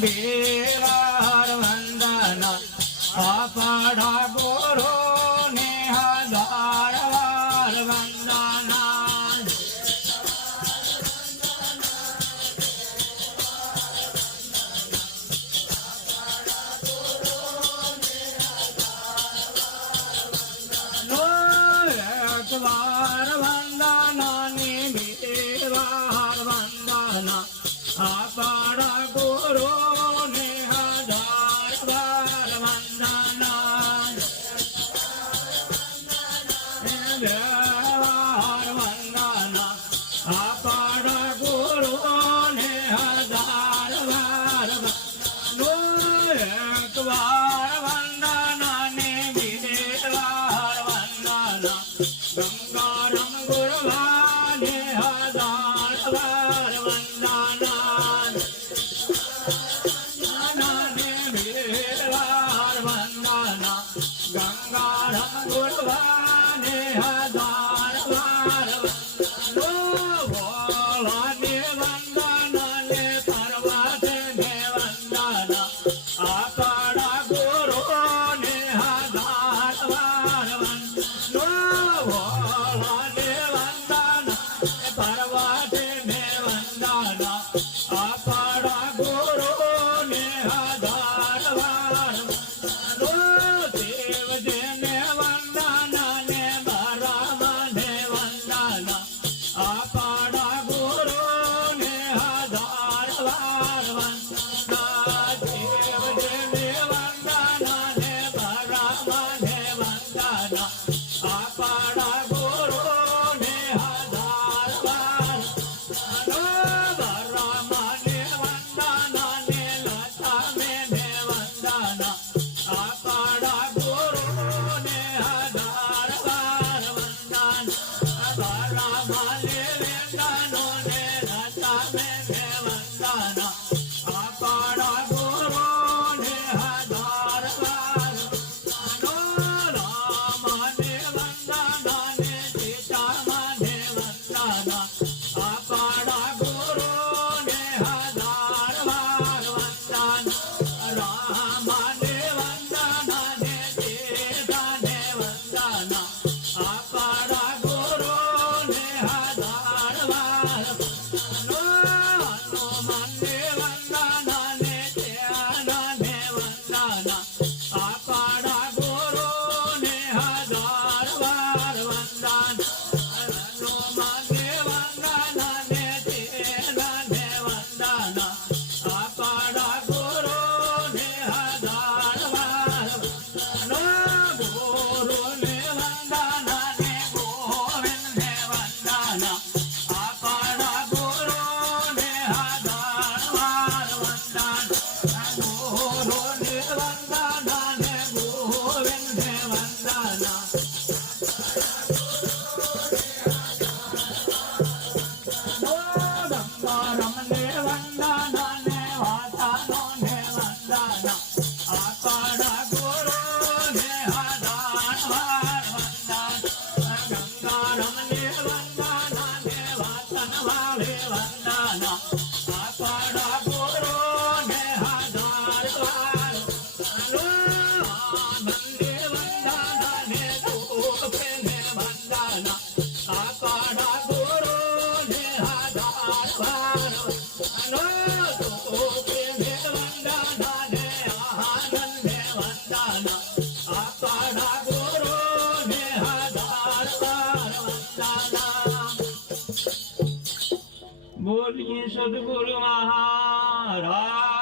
બેવાર વંદના આપણા ગુરુ ને હજાર વાર વંદના એક વાર વંદના ને બેવાર વંદના આપણા ગુરુ ને હજાર વાર વંદના બેવાર વંદના આપણા ગુરુ ને હજાર વાર એક વાર વંદના ને બેવાર વંદના ગંગારામ ગુરવાને હજાર વાર વંદના નાને બેવાર વંદના ગંગારામ ગુરવાને હજાર વાર ભોળાને વંદના ને પર્વતે ને વંદના આપણા ગુરુને હજાર વાર વંદના ભોળાને વંદના પર્વતે ને વંદના આપણા ગુરુને હજાર વાર દેવજીને વંદના ને બ્રહ્મને વંદના આપણા ગુરુને હજાર વાર વંદના દેવજીને વંદના ને બ્રહ્મને વંદના આપણા ગુરુને હજાર વાર બ્રહ્મને વંદના ને લક્ષ્મીને વંદના આપણા ગુરુને હજાર વાર વંદના બ્રહ્મને વંદનો ને લક્ષ્મીને વંદના આપણા ગુરુને હજાર વાર રામને વંદના ને સીતામાને વંદના આપણા ગુરુને હજાર વાર વંદના રામને વંદના ને સીતાને વંદના આપણા ગુરુને હજાર વાર હનુમાનને વંદના ને ધ્યાનને વંદના આપણા ગુરુને હજાર વાર વંદના હનુમાનને વંદના ને ધ્યાનને વંદના આપણા ગુરુને હજાર વાર ગુરુને વંદના ને ગોવિંદને વંદના આપણા ગુરુને હજાર વાર વંદના ગુરુને વંદના ને ગોવિંદને વંદના ગંગારામને વંદના ને વાતાનોને વંદના આપણા ગુરુને હજાર વાર વંદના ગંગારામને વંદના ને વાતનવાળે વંદના આપણા ગુરુને હજાર વાર મંદે વંદના ને ગોપને વંદના આપણા ગુરુને હજાર વાર ગોપને વંદના ને આનંદને વંદના આપણા ગુરુને હજાર વાર વંદના બોલીએ સદગુરુ મહારાજ